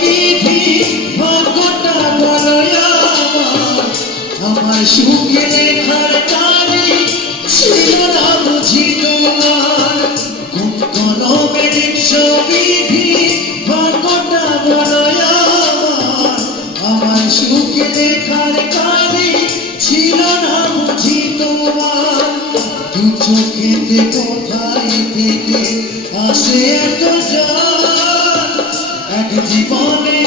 বিধি ভাগ্যটা বলো আমার সুখে লেখার তারি ছিল না বুঝি তোমার কোন কলমের বিধি ভাগ্যটা বলো আমার সুখে লেখার তারি ছিল না বুঝি তোমার দু চোখেতে কোথায় থেকে আসে এত জল এক জীবনে